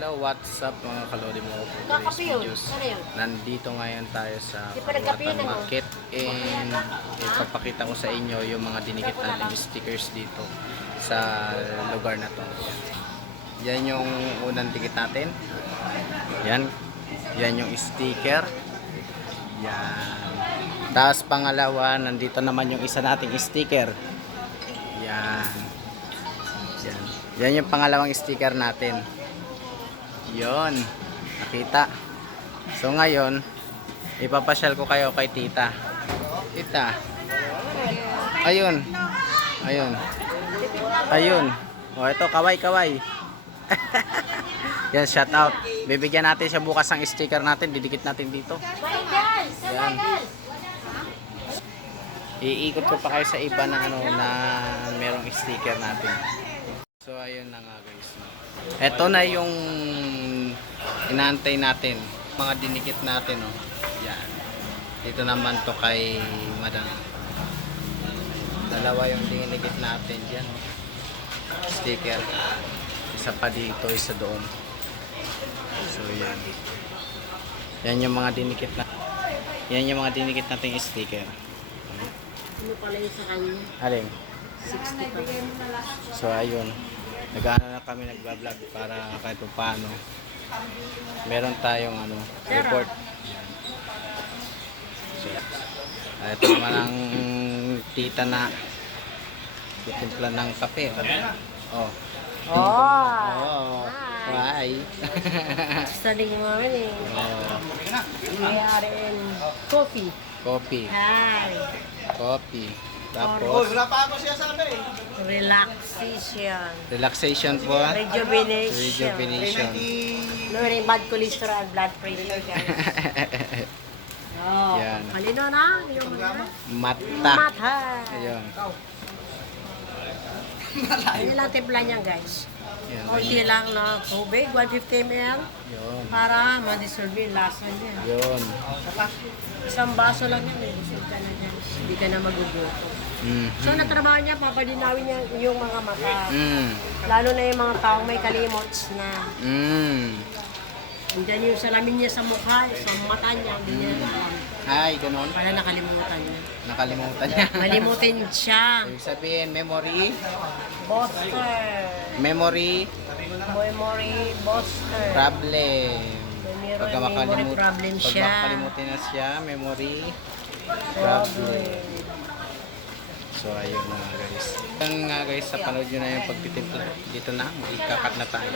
Hello, what's up mga kalori mo for today's videos. Nandito ngayon tayo sa Kawatan Market and ipapakita ko sa inyo yung mga dinikit natin stickers dito sa lugar na to. Yan yung unang dikit natin. Yan yung sticker. Yan. Tapos pangalawa, nandito naman yung isa nating sticker. Yan. Yan yung pangalawang sticker natin. Yon, nakita. So ngayon, ipapasyal ko kayo kay tita. Tita. Ayun. O ito, kaway. Yan, shout out. Bibigyan natin siya bukas ng sticker natin, didikit natin dito. Yan. Iikot ko pa kayo sa iba na na merong sticker natin. So ayun na nga guys. Ito na yung inaantay natin, mga dinikit natin oh. Yan. Dito naman to kay Madam. Dalawa yung dinikit natin diyan oh. Sticker. Isa pa dito, isa doon. So yan. Yan yung mga dinikit na. Yan yung mga dinikit nating sticker. Ano pala yung sa kanya? Aling? 60 pa. So ayun, nag-ano na kami, nagbablog para kahit paano meron tayong report. So, ito naman ang tita na titimpla ng kape. Oh. Hi. Studying mo naman eh. Mayroon coffee. Coffee. Hi. Coffee. Tapos wala pa ako siya sabi. Relaxation. relaxation po. Rejuvenation. Lowering bad cholesterol, blood pressure guys. Oh, Yan. malino na yung mga Mata. mata. Ayun. Ano lang timpla niyan guys? Yan. Kunti lang na tubig, 150 ml. Yun. Para ma-dissolve yung lasa niya. Yun. Isang baso lang yan, dissolve ka na dyan. Hindi ka na magugutom. So, natrabaho niya, papadinawin niya yung mga mata. Lalo na yung mga taong may kalimots na andyan yung salamin niya sa mukha, sa mata niya, hindi niya alam. Ay, ganun. Para nakalimutan niya. Nakalimutan niya. Malimutin siya. Ibig sabihin, memory. Booster. Memory Booster. problem. Pagka Memory problem pag siya. makalimutin na siya, memory problem. So, ayun na guys. Yan nga guys, sa panood nyo na yung pagtitimpla. Dito na, ikakat na tayo.